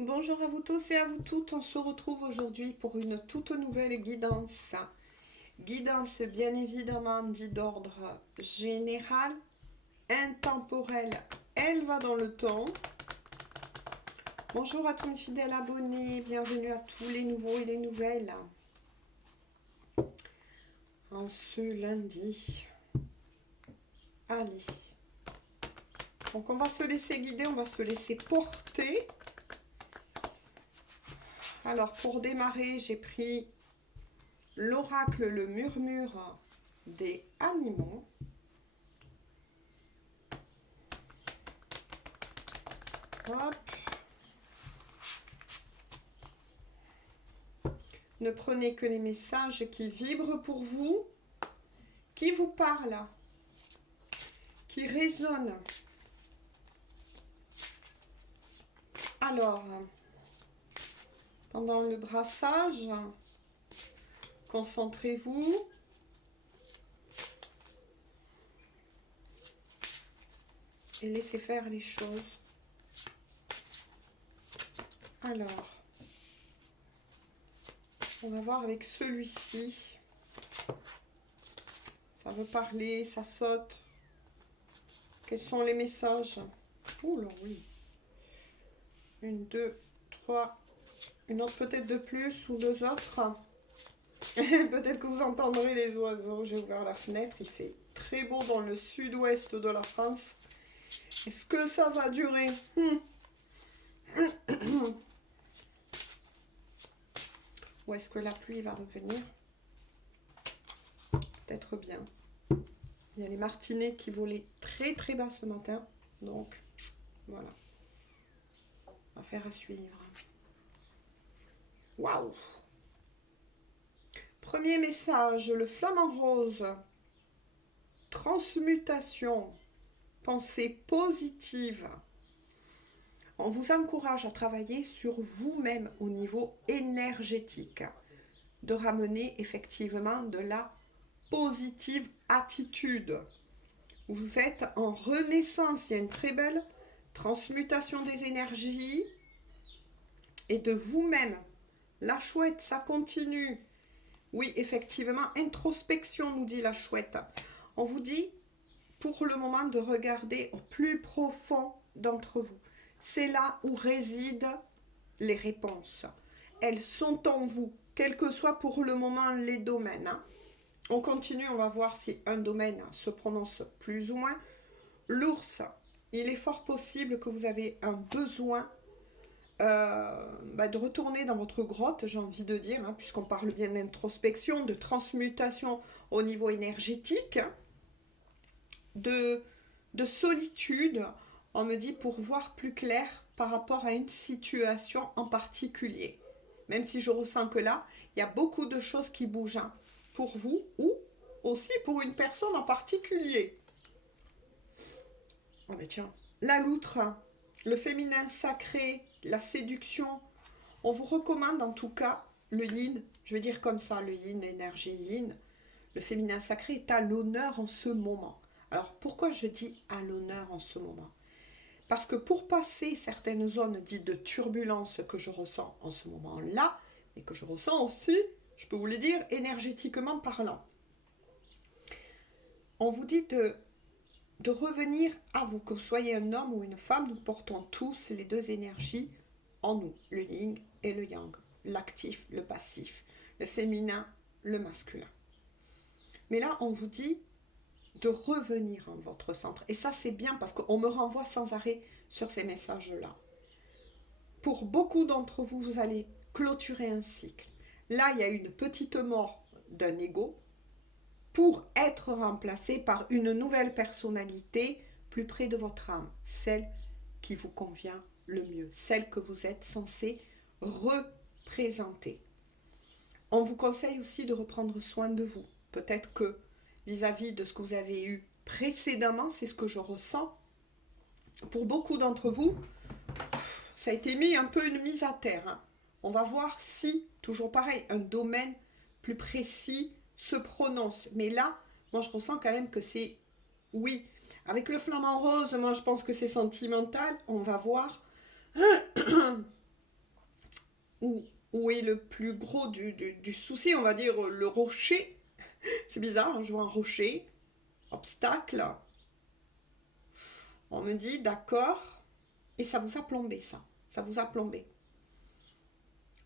Bonjour à vous tous et à vous toutes, on se retrouve aujourd'hui pour une toute nouvelle guidance. Guidance bien évidemment dit d'ordre général, intemporel, elle va dans le temps. Bonjour à tous mes fidèles abonnés, bienvenue à tous les nouveaux et les nouvelles. En ce lundi. Allez. Donc on va se laisser guider, on va se laisser porter. Alors pour démarrer, j'ai pris l'oracle, le murmure des animaux. Hop. Ne prenez que les messages qui vibrent pour vous, qui vous parlent, qui résonnent. Alors, pendant le brassage, concentrez-vous. Et laissez faire les choses. Alors, on va voir avec celui-ci. Ça veut parler, ça saute. Quels sont les messages? Ouh là, oui. Une, deux, trois. Une autre peut-être de plus ou deux autres. Peut-être que vous entendrez les oiseaux. J'ai ouvert la fenêtre. Il fait très beau dans le sud-ouest de la France. Est-ce que ça va durer? Ou est-ce que la pluie va revenir? Peut-être bien. Il y a les martinets qui volaient très très bas ce matin. Donc, voilà. Affaire à suivre. Waouh! Premier message, le flamant rose. Transmutation. Pensée positive. On vous encourage à travailler sur vous-même au niveau énergétique. De ramener effectivement de la positive attitude. Vous êtes en renaissance. Il y a une très belle transmutation des énergies et de vous-même. La chouette, ça continue. Oui, effectivement, introspection, nous dit la chouette. On vous dit, pour le moment, de regarder au plus profond d'entre vous. C'est là où résident les réponses. Elles sont en vous, quels que soient pour le moment les domaines. On continue, on va voir si un domaine se prononce plus ou moins. L'ours, il est fort possible que vous avez un besoin de retourner dans votre grotte, j'ai envie de dire, puisqu'on parle bien d'introspection, de transmutation au niveau énergétique, de solitude, on me dit, pour voir plus clair par rapport à une situation en particulier. Même si je ressens que là, il y a beaucoup de choses qui bougent pour vous ou aussi pour une personne en particulier. Oh mais tiens, la loutre, le féminin sacré, la séduction. On vous recommande en tout cas le yin, je veux dire comme ça, le yin, l'énergie yin. Le féminin sacré est à l'honneur en ce moment. Alors pourquoi je dis à l'honneur en ce moment? Parce que pour passer certaines zones dites de turbulence que je ressens en ce moment-là, et que je ressens aussi, je peux vous le dire, énergétiquement parlant, on vous dit de revenir à vous, que vous soyez un homme ou une femme, nous portons tous les deux énergies en nous, le yin et le yang, l'actif, le passif, le féminin, le masculin. Mais là, on vous dit de revenir en votre centre. Et ça, c'est bien parce qu'on me renvoie sans arrêt sur ces messages-là. Pour beaucoup d'entre vous, vous allez clôturer un cycle. Là, il y a une petite mort d'un ego pour être remplacé par une nouvelle personnalité plus près de votre âme, celle qui vous convient le mieux, celle que vous êtes censé représenter. On vous conseille aussi de reprendre soin de vous. Peut-être que vis-à-vis de ce que vous avez eu précédemment, c'est ce que je ressens. Pour beaucoup d'entre vous, ça a été mis un peu une mise à terre. On va voir si, toujours pareil, un domaine plus précis se prononce. Mais là, moi je ressens quand même que c'est oui. Avec le flamant rose, moi je pense que c'est sentimental. On va voir. où est le plus gros du souci, on va dire le rocher. C'est bizarre, hein, je vois un rocher, obstacle. On me dit d'accord, et ça vous a plombé ça vous a plombé.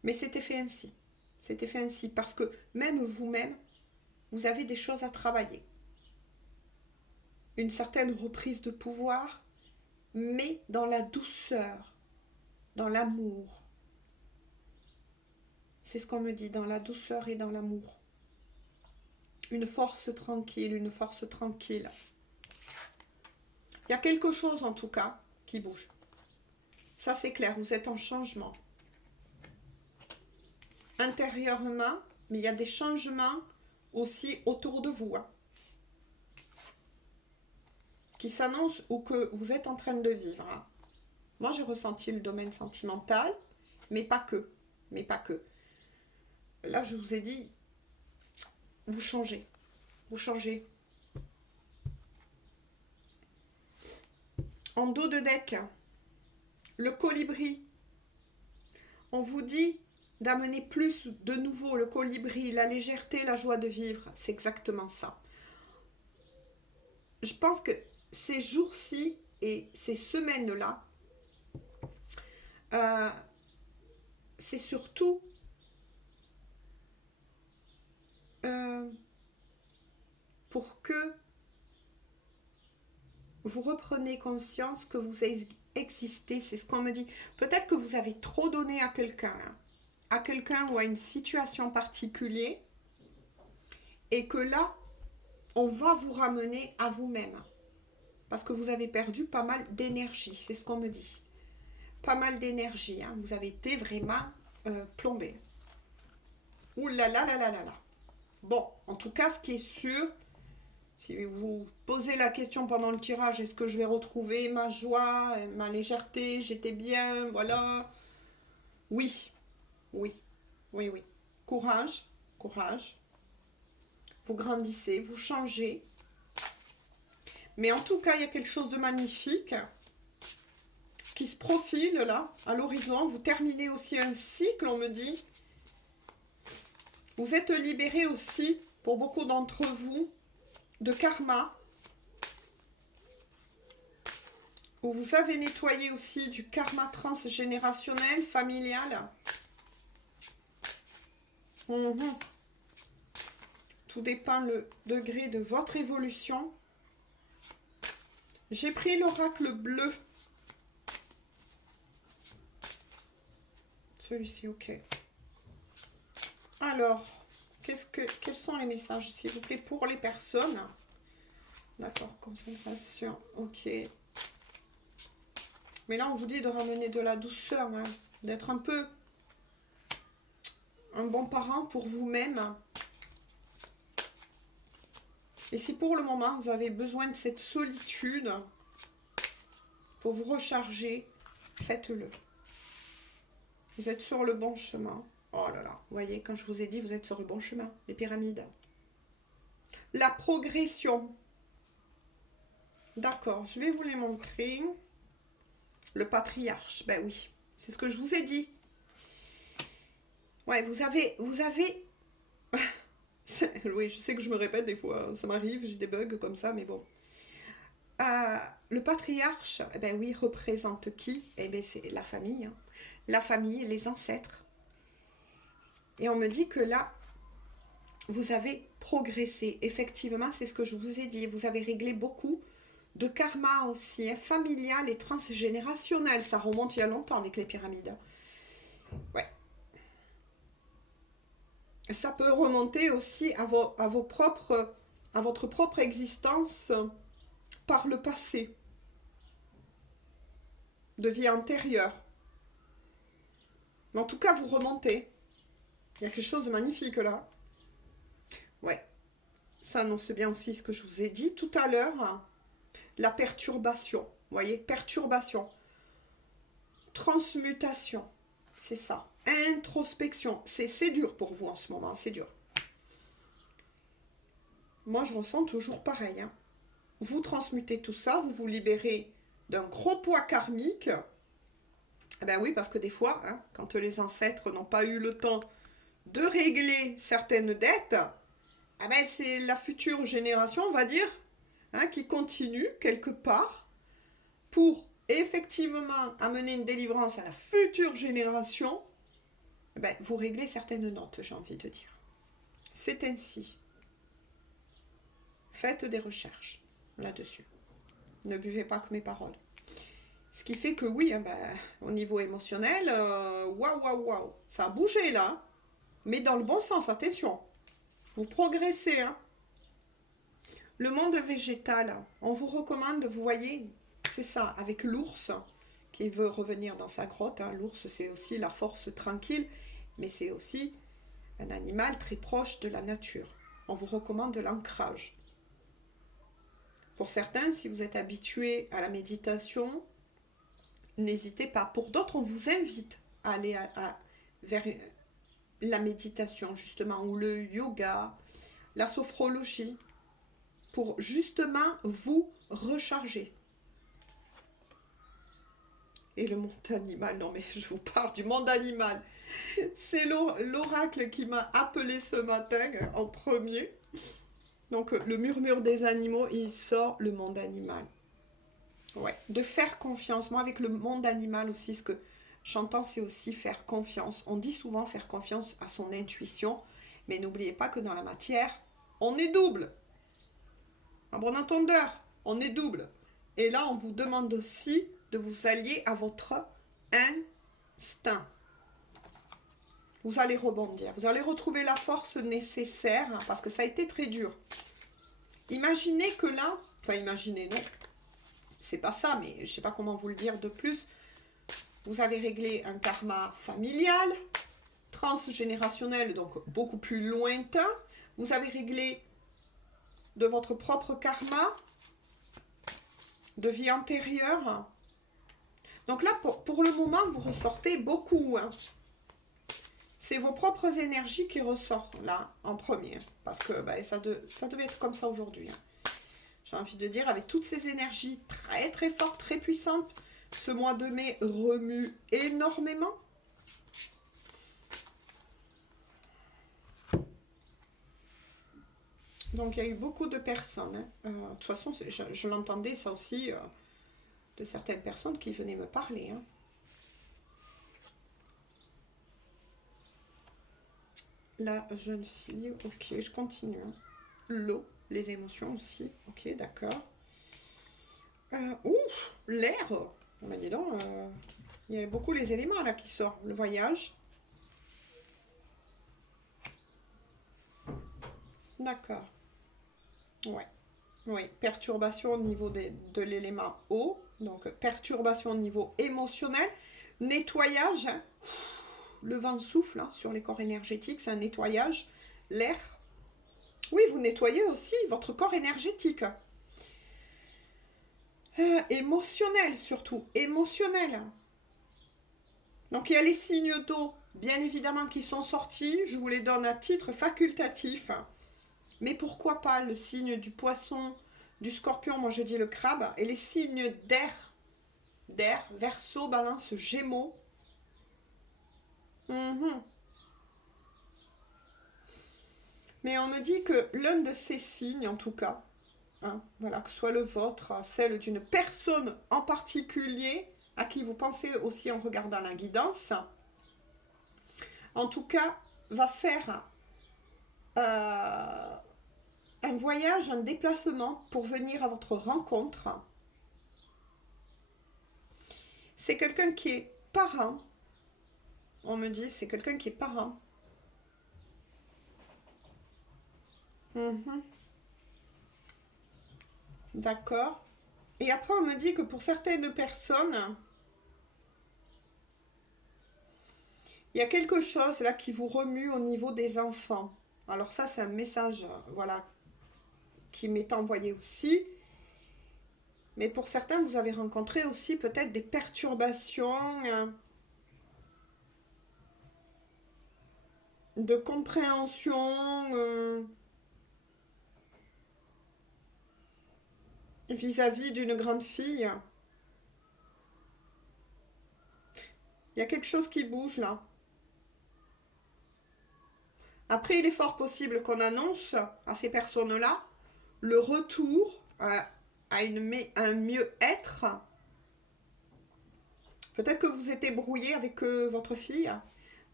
Mais c'était fait ainsi. C'était fait ainsi parce que même vous-même, vous avez des choses à travailler. Une certaine reprise de pouvoir, mais dans la douceur, dans l'amour. C'est ce qu'on me dit, dans la douceur et dans l'amour. Une force tranquille, une force tranquille. Il y a quelque chose en tout cas qui bouge. Ça c'est clair, vous êtes en changement. Intérieurement, mais il y a des changements aussi autour de vous, hein, qui s'annoncent ou que vous êtes en train de vivre. Hein. Moi j'ai ressenti le domaine sentimental, mais pas que. Mais pas que. Là je vous ai dit, vous changez. Vous changez. En dos de deck, le colibri. On vous dit d'amener plus de nouveau le colibri, la légèreté, la joie de vivre. C'est exactement ça. Je pense que ces jours-ci et ces semaines-là, c'est surtout pour que vous repreniez conscience que vous existez. C'est ce qu'on me dit. Peut-être que vous avez trop donné à quelqu'un, hein, à quelqu'un ou à une situation particulière, et que là, on va vous ramener à vous-même. Parce que vous avez perdu pas mal d'énergie, c'est ce qu'on me dit. Pas mal d'énergie, hein. Vous avez été vraiment plombé. Ouh là là là là là là. Bon, en tout cas, ce qui est sûr, si vous posez la question pendant le tirage, est-ce que je vais retrouver ma joie, ma légèreté, j'étais bien, voilà. Oui, oui, oui, oui. Courage, courage. Vous grandissez, vous changez. Mais en tout cas, il y a quelque chose de magnifique qui se profile là, à l'horizon. Vous terminez aussi un cycle, on me dit. Vous êtes libéré aussi, pour beaucoup d'entre vous, de karma. Vous avez nettoyé aussi du karma transgénérationnel, familial. Tout dépend le degré de votre évolution. J'ai pris l'oracle bleu. Celui-ci, ok. Alors, quels sont les messages, s'il vous plaît, pour les personnes? D'accord, concentration, ok. Mais là, on vous dit de ramener de la douceur, hein, d'être un peu un bon parent pour vous-même. Et si pour le moment, vous avez besoin de cette solitude pour vous recharger, faites-le. Vous êtes sur le bon chemin. Oh là là, vous voyez, quand je vous ai dit, vous êtes sur le bon chemin, les pyramides. La progression. D'accord, je vais vous les montrer. Le patriarche, ben oui, c'est ce que je vous ai dit. Ouais, vous avez... oui, je sais que je me répète des fois, ça m'arrive, j'ai des bugs comme ça, mais bon. Le patriarche, eh ben oui, représente qui? Eh bien, c'est la famille. Hein. La famille, les ancêtres. Et on me dit que là, vous avez progressé. Effectivement, c'est ce que je vous ai dit. Vous avez réglé beaucoup de karma aussi, hein, familial et transgénérationnel. Ça remonte il y a longtemps avec les pyramides. Ouais. Ça peut remonter aussi à votre propre existence par le passé, de vie antérieure. Mais en tout cas, vous remontez. Il y a quelque chose de magnifique là. Ouais. Ça annonce bien aussi ce que je vous ai dit tout à l'heure. Hein. La perturbation. Vous voyez, perturbation. Transmutation. C'est ça. Introspection. C'est dur pour vous en ce moment. C'est dur. Moi, je ressens toujours pareil. Hein. Vous transmutez tout ça. Vous vous libérez d'un gros poids karmique. Eh ben oui, parce que des fois, hein, quand les ancêtres n'ont pas eu le temps de régler certaines dettes, eh ben c'est la future génération, on va dire, hein, qui continue quelque part pour effectivement amener une délivrance à la future génération. Eh ben, vous réglez certaines notes, j'ai envie de dire. C'est ainsi. Faites des recherches là-dessus. Ne buvez pas que mes paroles. Ce qui fait que oui, hein, ben, au niveau émotionnel, waouh, waouh, waouh, ça a bougé là. Mais dans le bon sens, attention. Vous progressez. Hein. Le monde végétal, on vous recommande, vous voyez, c'est ça, avec l'ours qui veut revenir dans sa grotte. Hein. L'ours, c'est aussi la force tranquille, mais c'est aussi un animal très proche de la nature. On vous recommande l'ancrage. Pour certains, si vous êtes habitué à la méditation, n'hésitez pas. Pour d'autres, on vous invite à aller vers la méditation, justement, ou le yoga, la sophrologie, pour justement vous recharger. Et le monde animal, non mais je vous parle du monde animal. C'est l'oracle qui m'a appelé ce matin en premier. Donc le murmure des animaux, il sort le monde animal. Ouais, de faire confiance. Moi avec le monde animal aussi, ce que j'entends c'est aussi faire confiance. On dit souvent faire confiance à son intuition, mais n'oubliez pas que dans la matière, on est double. Un bon entendeur, on est double. Et là, on vous demande aussi de vous allier à votre instinct. Vous allez rebondir, vous allez retrouver la force nécessaire, parce que ça a été très dur. Imaginez que là, enfin imaginez, non, c'est pas ça, mais je sais pas comment vous le dire de plus. Vous avez réglé un karma familial, transgénérationnel, donc beaucoup plus lointain. Vous avez réglé de votre propre karma, de vie antérieure. Donc là, pour le moment, vous ressortez beaucoup. Hein. C'est vos propres énergies qui ressortent là, en premier. Parce que ben, ça devait être comme ça aujourd'hui. Hein. J'ai envie de dire, avec toutes ces énergies très très fortes, très puissantes, ce mois de mai remue énormément. Donc il y a eu beaucoup de personnes. Hein. De toute façon, je l'entendais ça aussi de certaines personnes qui venaient me parler. Hein. La jeune fille, ok, je continue. Hein. L'eau, les émotions aussi, ok, d'accord. Ouf, l'air. On m'a dit donc, il y a beaucoup les éléments là qui sortent. Le voyage. D'accord. Ouais. Oui, perturbation au niveau de l'élément eau, donc perturbation au niveau émotionnel, nettoyage, hein. Le vent souffle hein, sur les corps énergétiques, c'est un nettoyage, l'air. Oui, vous nettoyez aussi votre corps énergétique. Émotionnel surtout, émotionnel. Donc il y a les signes d'eau, bien évidemment, qui sont sortis, je vous les donne à titre facultatif. Mais pourquoi pas le signe du poisson, du scorpion, moi je dis le crabe, et les signes d'air, Verseau, Balance, Gémeaux. Mais on me dit que l'un de ces signes, en tout cas, hein, voilà, que ce soit le vôtre, celle d'une personne en particulier, à qui vous pensez aussi en regardant la guidance, en tout cas, va faire un voyage, un déplacement pour venir à votre rencontre. C'est quelqu'un qui est parent. On me dit, c'est quelqu'un qui est parent. D'accord. Et après, on me dit que pour certaines personnes, il y a quelque chose là qui vous remue au niveau des enfants. Alors ça, c'est un message, voilà, qui m'est envoyé aussi. Mais pour certains, vous avez rencontré aussi peut-être des perturbations de compréhension vis-à-vis d'une grande fille. Il y a quelque chose qui bouge là. Après, il est fort possible qu'on annonce à ces personnes-là le retour à un mieux-être. Peut-être que vous êtes brouillé avec votre fille.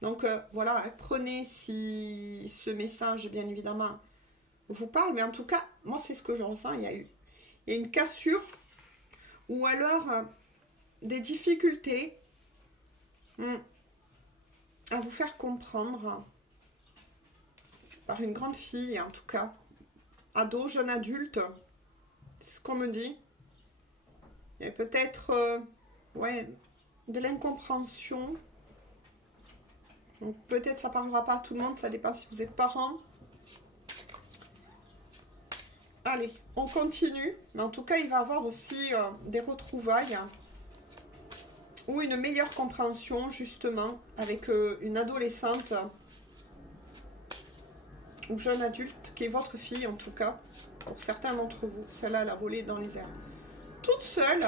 Donc voilà, prenez si ce message, bien évidemment, vous parle. Mais en tout cas, moi, c'est ce que je ressens. Il y a une cassure ou alors des difficultés à vous faire comprendre par une grande fille, en tout cas, ado, jeune adulte, c'est ce qu'on me dit. Il y a peut-être ouais, de l'incompréhension. Donc peut-être ça parlera pas à tout le monde, ça dépend si vous êtes parent. Allez, on continue. Mais en tout cas, il va y avoir aussi des retrouvailles ou une meilleure compréhension, justement, avec une adolescente ou jeune adulte, qui est votre fille, en tout cas, pour certains d'entre vous. Celle-là, elle a volé dans les airs. Toute seule.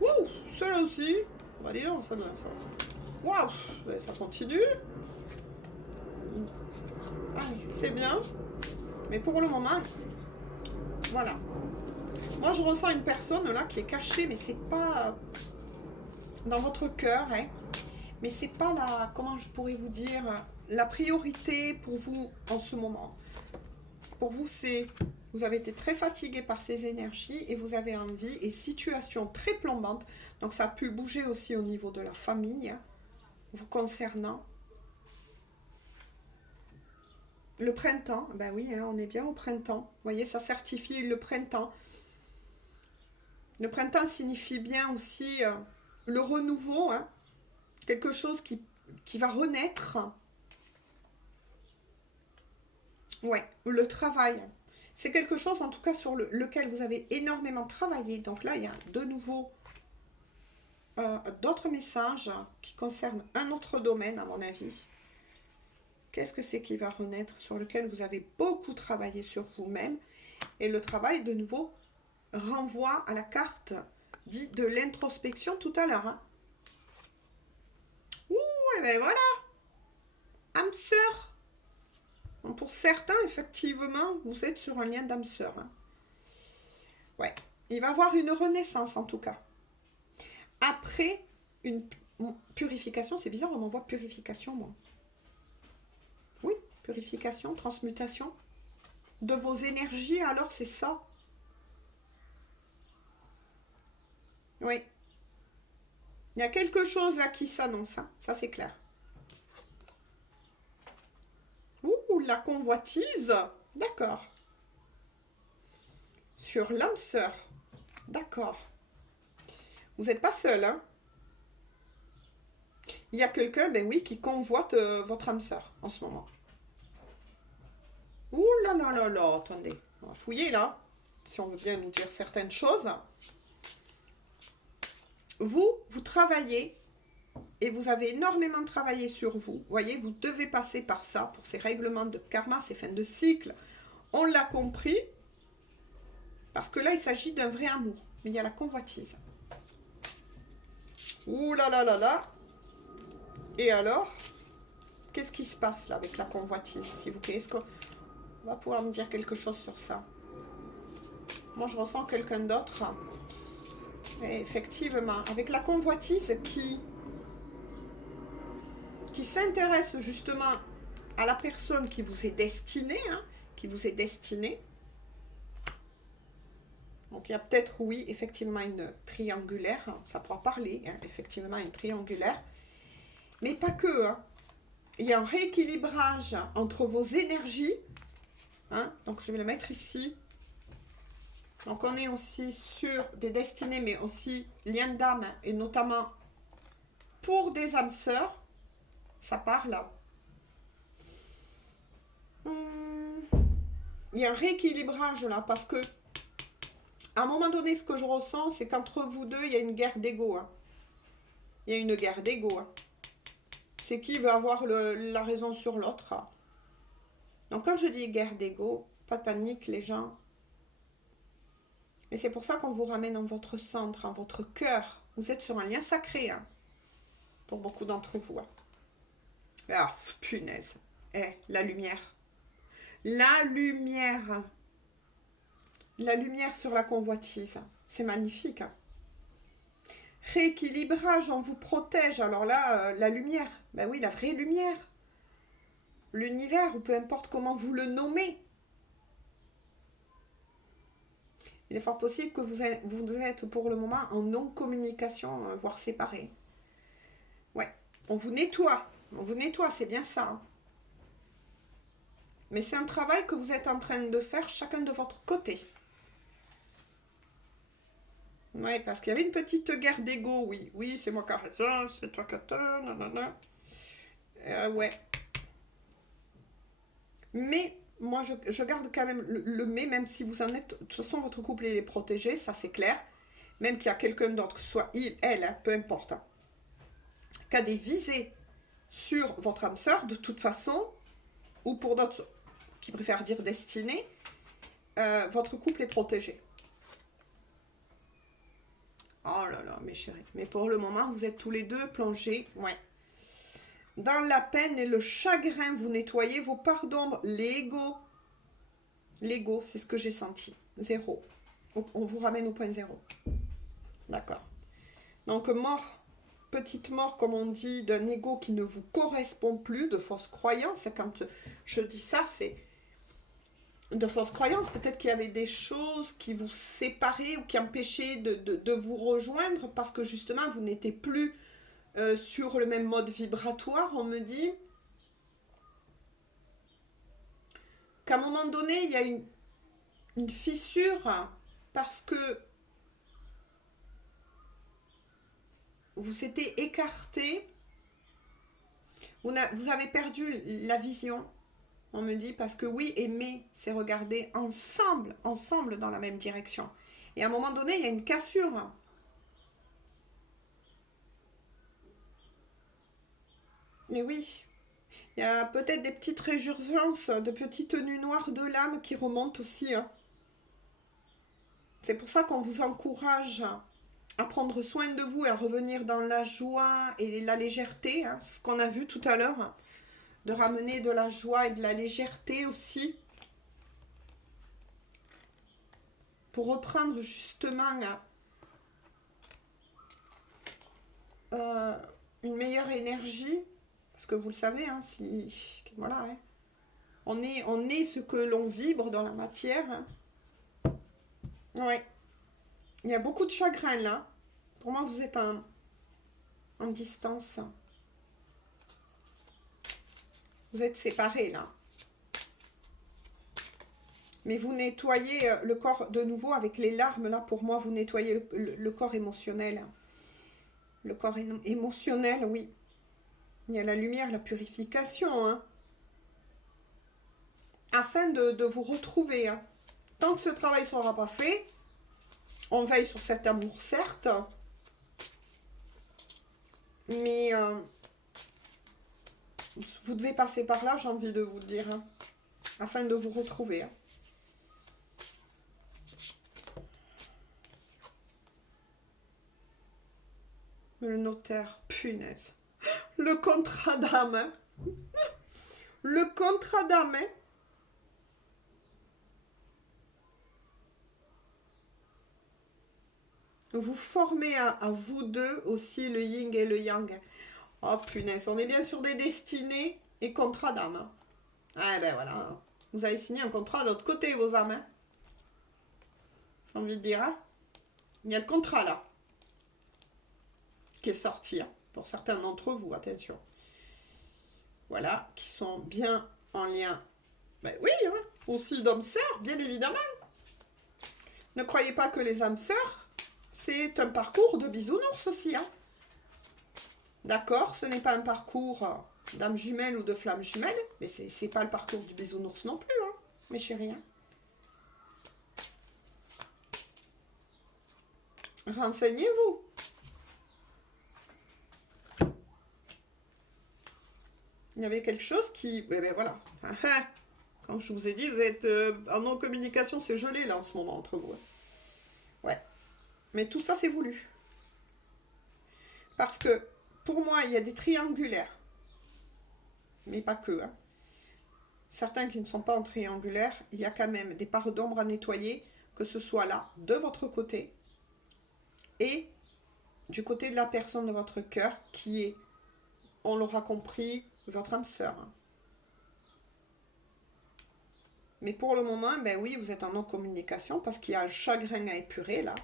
Ouh, seule aussi. Bah, dis donc, ça. Waouh, ça continue. Allez, c'est bien. Mais pour le moment, voilà. Moi, je ressens une personne là qui est cachée, mais c'est pas dans votre cœur, hein. Mais c'est pas la, comment je pourrais vous dire, la priorité pour vous en ce moment. Pour vous, c'est, vous avez été très fatigué par ces énergies et vous avez envie, et situation très plombante. Donc ça a pu bouger aussi au niveau de la famille, vous concernant. Le printemps, ben oui, hein, on est bien au printemps. Vous voyez, ça certifie le printemps. Le printemps signifie bien aussi le renouveau, hein, quelque chose qui va renaître. Ouais, le travail. C'est quelque chose en tout cas sur lequel vous avez énormément travaillé. Donc là, il y a de nouveau d'autres messages qui concernent un autre domaine à mon avis. Qu'est-ce que c'est qui va renaître, sur lequel vous avez beaucoup travaillé sur vous-même. Et le travail, de nouveau, renvoie à la carte dit de l'introspection tout à l'heure. Hein. Ouh, et ben voilà, âme sœur. Pour certains, effectivement, vous êtes sur un lien d'âme sœur. Hein. Ouais, il va y avoir une renaissance en tout cas. Après une purification, c'est bizarre, on m'envoie purification, moi. Oui, purification, transmutation de vos énergies, alors c'est ça. Oui. Il y a quelque chose là qui s'annonce, hein. Ça c'est clair. Ouh, la convoitise. D'accord. Sur l'âme sœur. D'accord. Vous n'êtes pas seul, hein. Il y a quelqu'un, ben oui, qui convoite votre âme sœur en ce moment. Ouh là là là là, attendez. On va fouiller là. Si on veut bien nous dire certaines choses. Vous travaillez et vous avez énormément travaillé sur vous. Vous voyez, vous devez passer par ça pour ces règlements de karma, ces fins de cycle. On l'a compris. Parce que là, il s'agit d'un vrai amour. Mais il y a la convoitise. Ouh là là là là. Et alors, qu'est-ce qui se passe là avec la convoitise, s'il vous plaît? Est-ce qu'on va pouvoir me dire quelque chose sur ça? Moi, je ressens quelqu'un d'autre. Et effectivement, avec la convoitise qui s'intéresse justement à la personne qui vous est destinée, hein, qui vous est destinée. Donc, il y a peut-être, oui, effectivement, une triangulaire. Hein, ça pourra parler, hein, effectivement, une triangulaire. Mais pas que. Hein. Il y a un rééquilibrage entre vos énergies. Hein, donc, je vais le mettre ici. Donc, on est aussi sur des destinées, mais aussi liens d'âme, et notamment pour des âmes sœurs. Ça parle. Il y a un rééquilibrage là, parce que à un moment donné, ce que je ressens, c'est qu'entre vous deux, il y a une guerre d'ego. Hein. Il y a une guerre d'ego. Hein. C'est qui veut avoir la raison sur l'autre. Hein. Donc quand je dis guerre d'ego, pas de panique les gens. Et c'est pour ça qu'on vous ramène en votre centre, en votre cœur. Vous êtes sur un lien sacré. Hein. pour beaucoup d'entre vous. Hein. Ah, punaise. La lumière. La lumière. La lumière sur la convoitise. C'est magnifique. Hein. Rééquilibrage, on vous protège. Alors là, la lumière. Ben oui, la vraie lumière. L'univers, ou peu importe comment vous le nommez. Il est fort possible que vous êtes pour le moment en non-communication, voire séparés. Ouais, on vous nettoie. On vous nettoie, c'est bien ça. Hein. Mais c'est un travail que vous êtes en train de faire chacun de votre côté. Oui, parce qu'il y avait une petite guerre d'ego, oui. Oui, c'est moi qui ai raison, c'est toi qui as tort, nanana. Ouais. Mais, moi, je garde quand même le mais, même si vous en êtes... De toute façon, votre couple est protégé, ça c'est clair. Même qu'il y a quelqu'un d'autre, que ce soit il, elle, hein, peu importe. Hein, qui a des visées sur votre âme sœur, de toute façon, ou pour d'autres qui préfèrent dire destinée, votre couple est protégé. Oh là là, mes chéris. Mais pour le moment, vous êtes tous les deux plongés. Ouais. Dans la peine et le chagrin, vous nettoyez vos parts d'ombre. L'ego. L'ego, c'est ce que j'ai senti. 0. On vous ramène au point 0. D'accord. Donc, mort. Petite mort, comme on dit, d'un ego qui ne vous correspond plus, de fausses croyances. Quand je dis ça, c'est de fausses croyances. Peut-être qu'il y avait des choses qui vous séparaient ou qui empêchaient de vous rejoindre parce que justement, vous n'étiez plus sur le même mode vibratoire. On me dit qu'à un moment donné, il y a une fissure parce que vous s'étiez écarté. Vous avez perdu la vision. On me dit, parce que oui, aimer, c'est regarder ensemble dans la même direction. Et à un moment donné, il y a une cassure. Et oui, il y a peut-être des petites résurgences, de petites nuits noires de l'âme qui remontent aussi. Hein. C'est pour ça qu'on vous encourage à prendre soin de vous et à revenir dans la joie et la légèreté, hein, ce qu'on a vu tout à l'heure. Hein. De ramener de la joie et de la légèreté aussi. Pour reprendre justement une meilleure énergie. Parce que vous le savez, hein, si... Voilà, hein. On est ce que l'on vibre dans la matière. Hein. Ouais. Il y a beaucoup de chagrin là. Pour moi, vous êtes en distance. Vous êtes séparés là. Mais vous nettoyez le corps de nouveau avec les larmes. Là, pour moi, vous nettoyez le corps émotionnel. Le corps émotionnel, oui. Il y a la lumière, la purification. Hein. Afin de vous retrouver. Hein. Tant que ce travail ne sera pas fait, on veille sur cet amour, certes. Mais vous devez passer par là, j'ai envie de vous le dire. Hein, afin de vous retrouver. Hein. Le notaire, punaise. Le contrat d'âme. Hein. Le contrat d'âme. Hein. Vous formez à vous deux aussi le yin et le yang. Oh punaise, on est bien sur des destinées et contrat d'âme. Hein. Ah ben voilà. Vous avez signé un contrat de l'autre côté, vos âmes. Hein. J'ai envie de dire. Hein. Il y a le contrat là. Qui est sorti. Hein, pour certains d'entre vous, attention. Voilà, qui sont bien en lien. Ben oui, hein, aussi d'âmes sœurs, bien évidemment. Ne croyez pas que les âmes sœurs, c'est un parcours de bisounours aussi. Hein. D'accord, ce n'est pas un parcours d'âme jumelle ou de flamme jumelle, mais c'est pas le parcours du bisounours non plus, hein, mes chéris. Hein. Renseignez-vous. Il y avait quelque chose qui... Ben voilà. Quand je vous ai dit, vous êtes en non-communication, c'est gelé là en ce moment entre vous. Ouais. Mais tout ça, c'est voulu. Parce que pour moi, il y a des triangulaires. Mais pas que. Hein. Certains qui ne sont pas en triangulaire, il y a quand même des parts d'ombre à nettoyer, que ce soit là, de votre côté, et du côté de la personne de votre cœur, qui est, on l'aura compris, votre âme sœur. Mais pour le moment, ben oui, vous êtes en non-communication parce qu'il y a un chagrin à épurer là.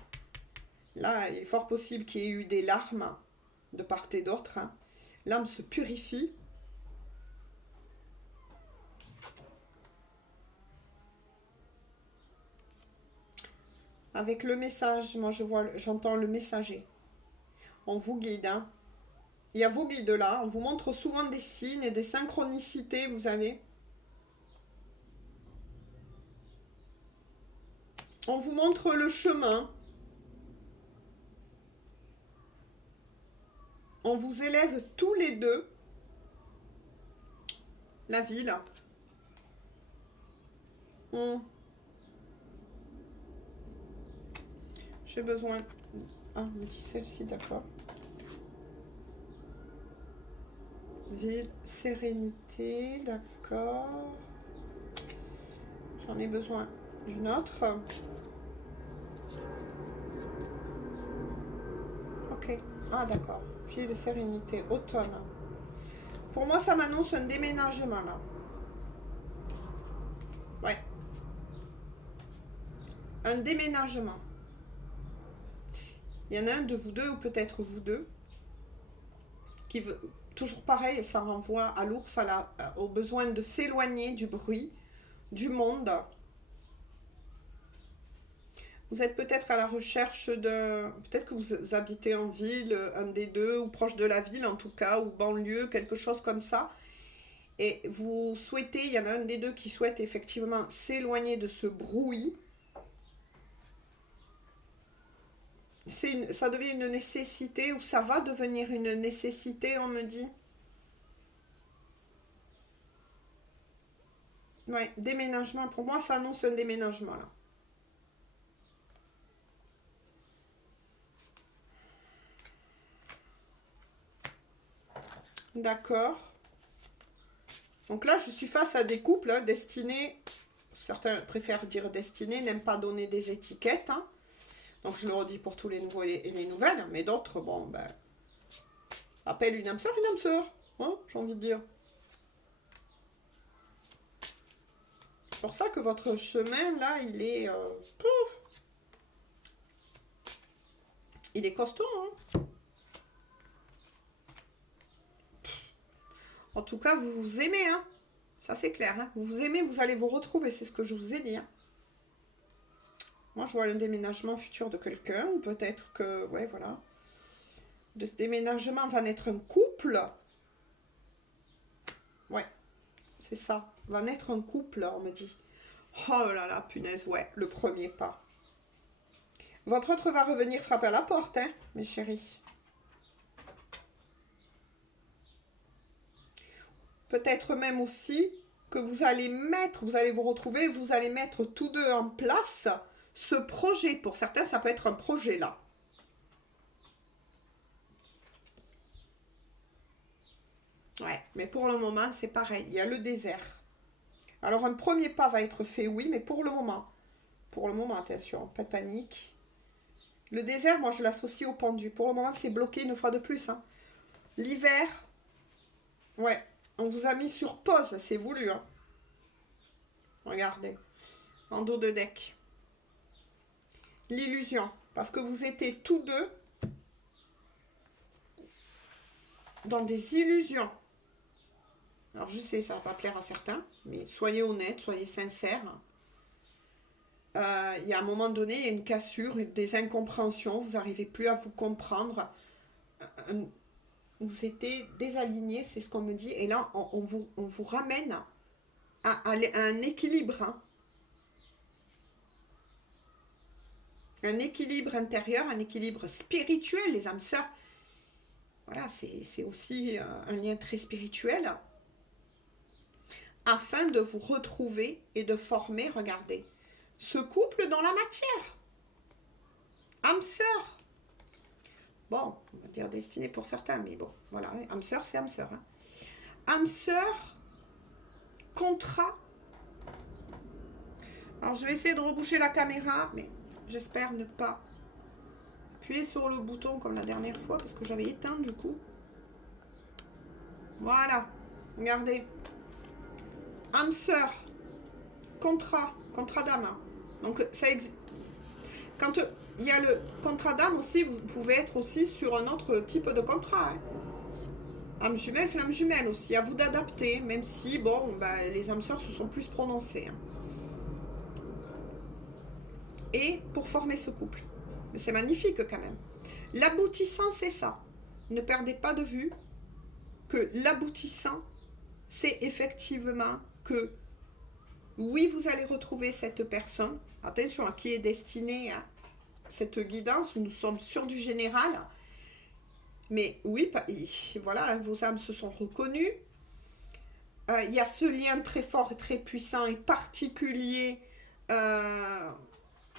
Là, il est fort possible qu'il y ait eu des larmes de part et d'autre. Hein. L'âme se purifie. Avec le message, moi j'entends le messager. On vous guide. Hein. Il y a vos guides là. On vous montre souvent des signes et des synchronicités, vous avez. On vous montre le chemin. On vous élève tous les deux. La ville. J'ai besoin... Ah, me dit celle-ci, d'accord. Ville, sérénité, d'accord. J'en ai besoin d'une autre. Ok. Ah, d'accord. Ville, sérénité, automne. Pour moi, ça m'annonce un déménagement, là. Ouais. Un déménagement. Il y en a un de vous deux, ou peut-être vous deux, qui veut... Toujours pareil, ça renvoie à l'ours, au besoin de s'éloigner du bruit, du monde. Vous êtes peut-être à la recherche de... Peut-être que vous habitez en ville, un des deux, ou proche de la ville en tout cas, ou banlieue, quelque chose comme ça. Et vous souhaitez, il y en a un des deux qui souhaite effectivement s'éloigner de ce bruit. Ça devient une nécessité, ou ça va devenir une nécessité, on me dit. Ouais, déménagement. Pour moi, ça annonce un déménagement, là. D'accord. Donc là, je suis face à des couples hein, destinés, certains préfèrent dire destinés, n'aiment pas donner des étiquettes. Hein. Donc je le redis pour tous les nouveaux et les nouvelles, mais d'autres, bon, ben, appelle une âme sœur, hein, j'ai envie de dire. C'est pour ça que votre chemin, là, il est... il est costaud, hein. En tout cas, vous vous aimez, hein. Ça, c'est clair, hein. Vous vous aimez, vous allez vous retrouver, c'est ce que je vous ai dit, hein. Moi, je vois le déménagement futur de quelqu'un, ou peut-être que, ouais, voilà. De ce déménagement va naître un couple. Ouais, c'est ça. Va naître un couple, on me dit. Oh là là, punaise, ouais, le premier pas. Votre autre va revenir frapper à la porte, hein, mes chéris. Peut-être même aussi que vous allez vous retrouver, vous allez mettre tous deux en place ce projet. Pour certains, ça peut être un projet là. Ouais, mais pour le moment, c'est pareil. Il y a le désert. Alors, un premier pas va être fait, oui, mais pour le moment. Pour le moment, attention, pas de panique. Le désert, moi, je l'associe au pendu. Pour le moment, c'est bloqué une fois de plus. Hein. L'hiver, ouais, on vous a mis sur pause, c'est voulu. Hein. Regardez, en dos de deck. L'illusion, parce que vous étiez tous deux dans des illusions. Alors je sais, ça va pas plaire à certains, mais soyez honnêtes, soyez sincères. Il y a un moment donné, il y a une cassure, des incompréhensions, vous n'arrivez plus à vous comprendre. Vous étiez désalignés, c'est ce qu'on me dit. Et là, on vous ramène à un équilibre. Hein. Un équilibre intérieur, un équilibre spirituel, les âmes sœurs. Voilà, c'est aussi un lien très spirituel. Afin de vous retrouver et de former, regardez, ce couple dans la matière. Âme sœur. bon, on va dire destinée pour certains, mais bon, voilà, âme sœur, c'est âme sœur. Hein. Âme sœur, contrat. Alors, je vais essayer de reboucher la caméra, mais j'espère ne pas appuyer sur le bouton comme la dernière fois, parce que j'avais éteint du coup. Voilà, regardez. Âme sœur, contrat d'âme. Donc, ça existe. Quand il y a le contrat d'âme aussi, vous pouvez être aussi sur un autre type de contrat. Hein. Âme jumelle, flamme jumelle aussi. À vous d'adapter, même si, bon, bah, les âmes sœurs se sont plus prononcées. Hein. Et pour former ce couple. Mais c'est magnifique quand même. L'aboutissant, c'est ça. Ne perdez pas de vue que l'aboutissant, c'est effectivement que oui, vous allez retrouver cette personne. Attention, à qui est destinée à cette guidance. Nous sommes sur du général. Mais oui, voilà, vos âmes se sont reconnues. Il y a ce lien très fort, très puissant et particulier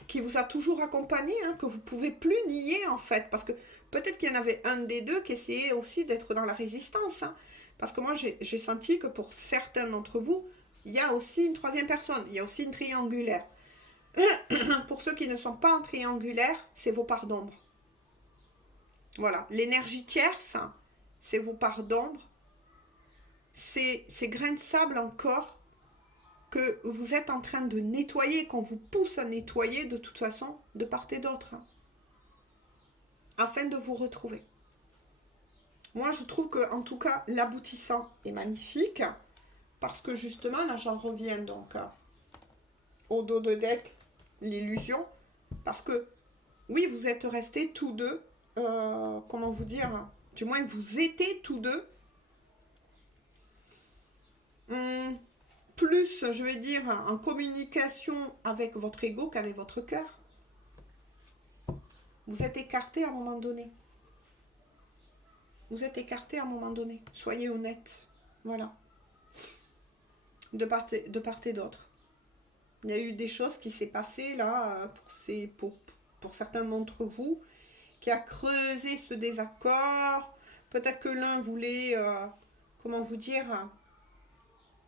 qui vous a toujours accompagné, hein, que vous ne pouvez plus nier en fait. Parce que peut-être qu'il y en avait un des deux qui essayait aussi d'être dans la résistance. Hein, parce que moi, j'ai senti que pour certains d'entre vous, il y a aussi une troisième personne, il y a aussi une triangulaire. Pour ceux qui ne sont pas en triangulaire, c'est vos parts d'ombre. Voilà, l'énergie tierce, c'est vos parts d'ombre. C'est ces grains de sable encore que vous êtes en train de nettoyer, qu'on vous pousse à nettoyer de toute façon, de part et d'autre, hein, afin de vous retrouver. Moi, je trouve que, en tout cas, l'aboutissant est magnifique, parce que justement, là, j'en reviens donc au dos de deck, l'illusion, parce que, oui, vous êtes restés tous deux, comment vous dire, du moins, vous étiez tous deux, plus, je vais dire, en communication avec votre ego qu'avec votre cœur. Vous êtes écartés à un moment donné. Vous êtes écartés à un moment donné. Soyez honnête. Voilà. De part et d'autre. Il y a eu des choses qui s'est passées là pour certains d'entre vous qui a creusé ce désaccord. Peut-être que l'un voulait, comment vous dire,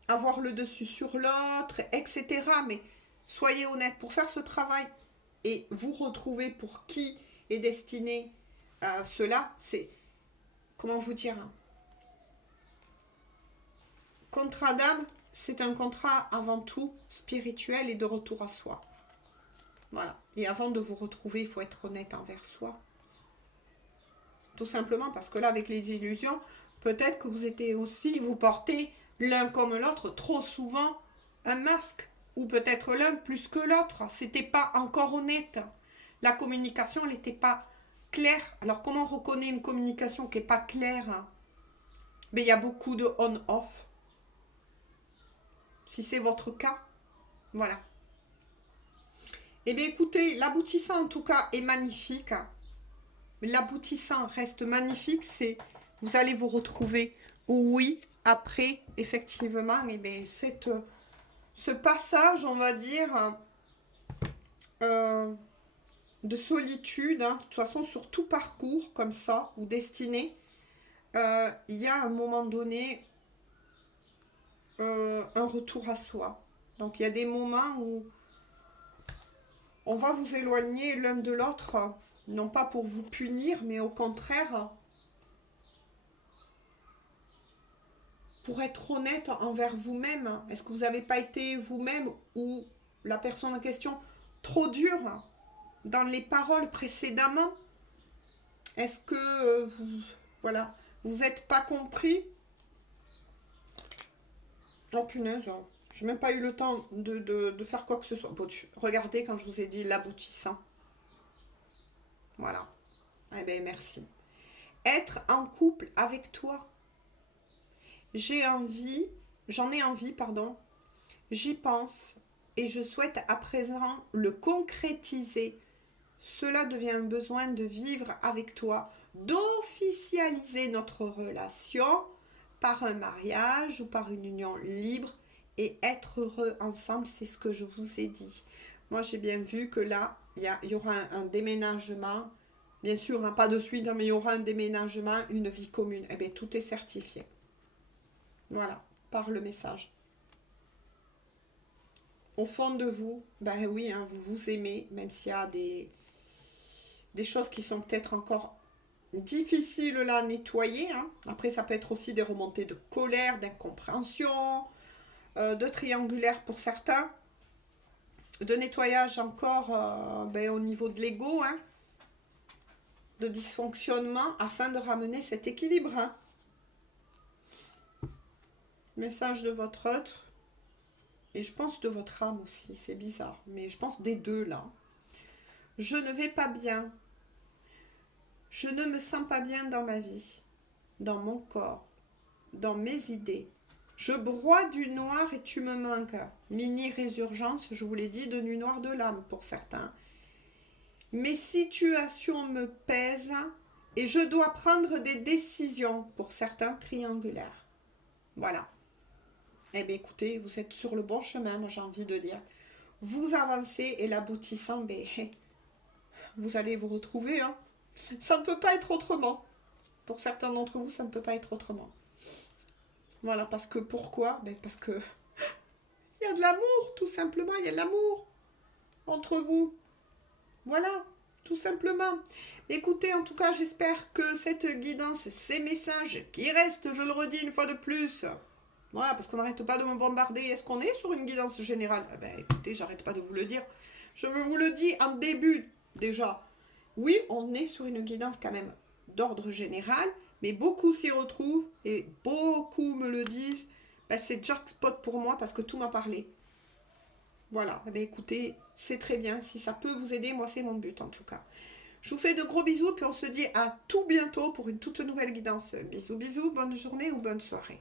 avoir le dessus sur l'autre, etc. Mais soyez honnête, pour faire ce travail et vous retrouver pour qui est destiné cela, c'est, comment vous dire, contrat d'âme, c'est un contrat avant tout spirituel et de retour à soi. Voilà. Et avant de vous retrouver, il faut être honnête envers soi. Tout simplement parce que là, avec les illusions, peut-être que vous étiez aussi, vous portez l'un comme l'autre trop souvent un masque. Ou peut-être l'un plus que l'autre. C'était pas encore honnête. La communication, elle n'était pas claire. Alors, comment on reconnaît une communication qui n'est pas claire? Mais il y a beaucoup de on-off. Si c'est votre cas, voilà. Eh bien, écoutez, l'aboutissant, en tout cas, est magnifique. L'aboutissant reste magnifique, c'est vous allez vous retrouver, oui, après, effectivement, eh bien, ce passage, on va dire, de solitude, hein, de toute façon, sur tout parcours comme ça, ou destiné, il y a à un moment donné un retour à soi. Donc, il y a des moments où on va vous éloigner l'un de l'autre, non pas pour vous punir, mais au contraire, pour être honnête envers vous-même. Est-ce que vous n'avez pas été vous-même ou la personne en question trop dure dans les paroles précédemment? Est-ce que voilà, vous n'êtes pas compris? Oh punaise, j'ai même pas eu le temps de faire quoi que ce soit. Bon, regardez quand je vous ai dit l'aboutissant. Voilà. Eh bien, merci. Être en couple avec toi. J'en ai envie, pardon. J'y pense et je souhaite à présent le concrétiser. Cela devient un besoin de vivre avec toi, d'officialiser notre relation par un mariage ou par une union libre et être heureux ensemble, c'est ce que je vous ai dit. Moi, j'ai bien vu que là, il y aura un déménagement Bien sûr, hein, pas de suite, hein, mais il y aura un déménagement, une vie commune. Eh bien, tout est certifié. Voilà, par le message. Au fond de vous, ben oui, hein, vous vous aimez, même s'il y a des choses qui sont peut-être encore difficiles là à nettoyer. Hein. Après, ça peut être aussi des remontées de colère, d'incompréhension, de triangulaire pour certains, de nettoyage encore ben, au niveau de l'ego, hein, de dysfonctionnement, afin de ramener cet équilibre. Hein. Message de votre autre, et je pense de votre âme aussi, c'est bizarre, mais je pense des deux là. Je ne vais pas bien. Je ne me sens pas bien dans ma vie, dans mon corps, dans mes idées. Je broie du noir et tu me manques. Mini résurgence, je vous l'ai dit, de nuit noire de l'âme pour certains. Mes situations me pèsent et je dois prendre des décisions pour certains triangulaires. Voilà. Eh bien écoutez, vous êtes sur le bon chemin, moi j'ai envie de dire. Vous avancez et l'aboutissant, ben, vous allez vous retrouver. Hein. Ça ne peut pas être autrement. Pour certains d'entre vous, ça ne peut pas être autrement. Voilà, parce que pourquoi? Ben parce que il y a de l'amour, tout simplement, il y a de l'amour entre vous. Voilà, tout simplement. Écoutez, en tout cas, j'espère que cette guidance, ces messages qui restent, je le redis une fois de plus, voilà, parce qu'on n'arrête pas de me bombarder. Est-ce qu'on est sur une guidance générale? Eh ben, écoutez, j'arrête pas de vous le dire. Je vous le dis en début, déjà. Oui, on est sur une guidance quand même d'ordre général, mais beaucoup s'y retrouvent et beaucoup me le disent. Ben, c'est jackpot pour moi parce que tout m'a parlé. Voilà, eh bien, écoutez, c'est très bien. Si ça peut vous aider, moi c'est mon but en tout cas. Je vous fais de gros bisous, puis on se dit à tout bientôt pour une toute nouvelle guidance. Bisous, bisous, bonne journée ou bonne soirée.